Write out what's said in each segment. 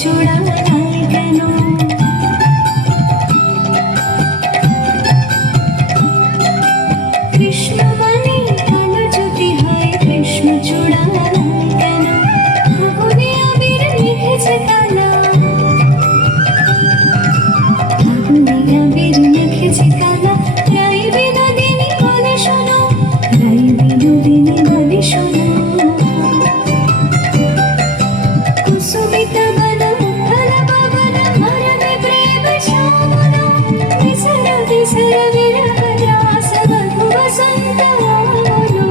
চূড়া নাই কেন? কৃষ্ণ মানে কালো যদি হয়, কৃষ্ণ চূড়া নাই কেন? আগুনে আবির মেখেছে কালা, আগুনে আবির মেখেছে কালা। রাই বিনোদিনী বলে শোনো, রাই বিনোদিনী বলে শোনো। কুসুমিতা বনা মুখলা বাবনা মারবে প্রেম শ্যামনা। বিসর বিসর বিরহ রাস মধু বসন্ত আলো।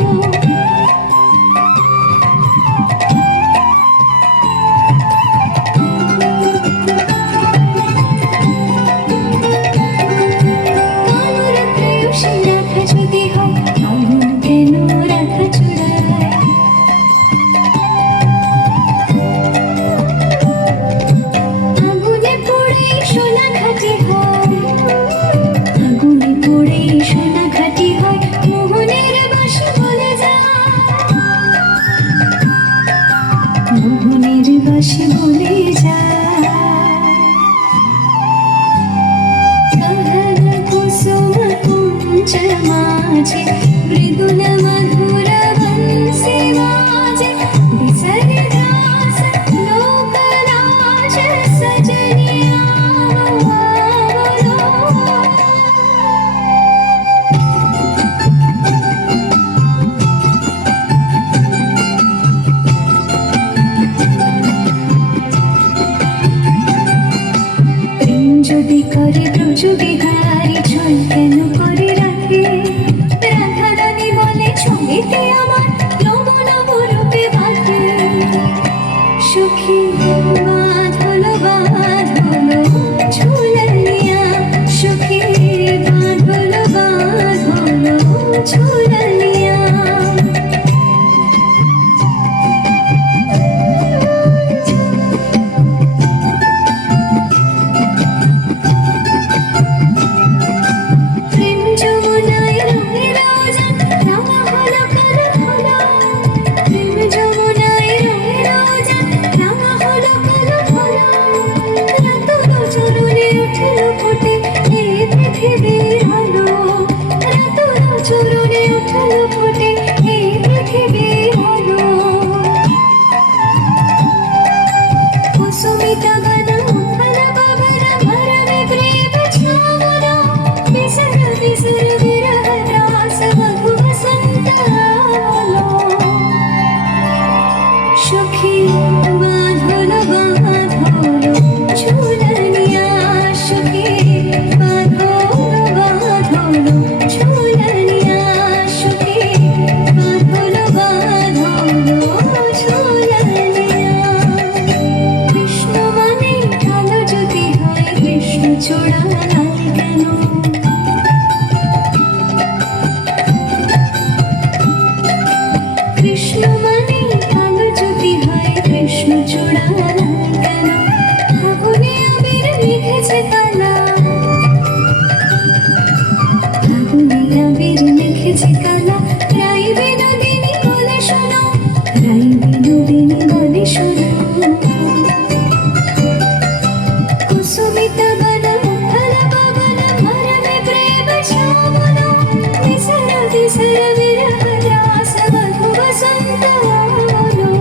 কানুর প্রেয়সী রাখা যদি হয়, আগুন কেন রাখা চূড়ায়? আগুনে পড়ে সোনা খাঁটি হয়, আগুনে পড়ে সোনা খাঁটি হয়। মোহনের বাঁশি বলে যায়, মোহনের বাঁশি বলে যায়। গহন কুসুম কুঞ্জ মাঝে মৃদুল মধুর বংশী বাজে। বিসর দাস লোক লাজ সজনিয়া आवलो। প্রেম যদি করে ব্রজ বিহারী, ছল কেন করে রাখে? রাধারানী বলে ছবিতে আমার নব নব রূপে বাঁধে। সুখী বাঁধলো বাঁধলো ঝুলনিয়া, সুখী বাঁধলো বাঁধলো ঝুলনিয়া। প্রেম যমুনায় রঙে রাজা, রাঙা হলো কালো ধলা। প্রেম যমুনায় রঙে রাজা, রাঙা হলো কালো ধলা। রাতুল চরণে উঠল ফোটে এই পৃথিবীর আলো, রাতুল চরণে উঠল ফোটে এই পৃথিবীর আলো। কুসুমিতা বনা মুখলা বাবনা মারবে প্রেম শ্যামনা। বিসর বিসর বিরহ রাস মধু বসন্ত আলো। সুখী বাঁধলো বাঁধলো ঝুলনিয়া, সুখী বাঁধলো বাঁধলো ঝুলনিয়া, সুখী বাঁধলো বাঁধলো ঝুলনিয়া। কৃষ্ণ মানে কালো যদি হয়, কৃষ্ণ চূড়া নাই কেন? কৃষ্ণ মানে কালো যদি হয়, কৃষ্ণ চূড়া নাই কেন? আগুনে আবির মেখেছে কালা, আগুনে আবির মেখেছে কালা। রাই বিনোদিনী বলে শোনো, রাই বিনোদিনী বলে শোনো। কুসুমিতা বনা মুখলা বাবনা মারবে প্রেম শ্যামনা। বিসর বিসর বিরহ রাস মধু বসন্ত আলো।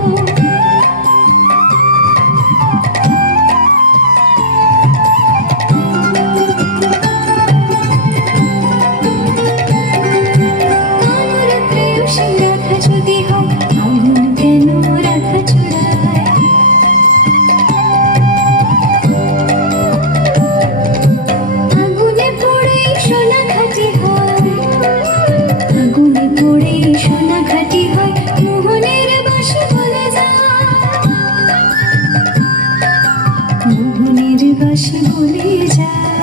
কানুর প্রেয়সী রাখা যদি হয়, আগুন কেন রাখা চূড়ায়? আগুনে পড়ে সোনা খাঁটি হয়, আগুনে পড়ে সোনা খাঁটি হয়। মোহনের বাঁশি বলে যায়, মোহনের বাঁশি বলে যায়।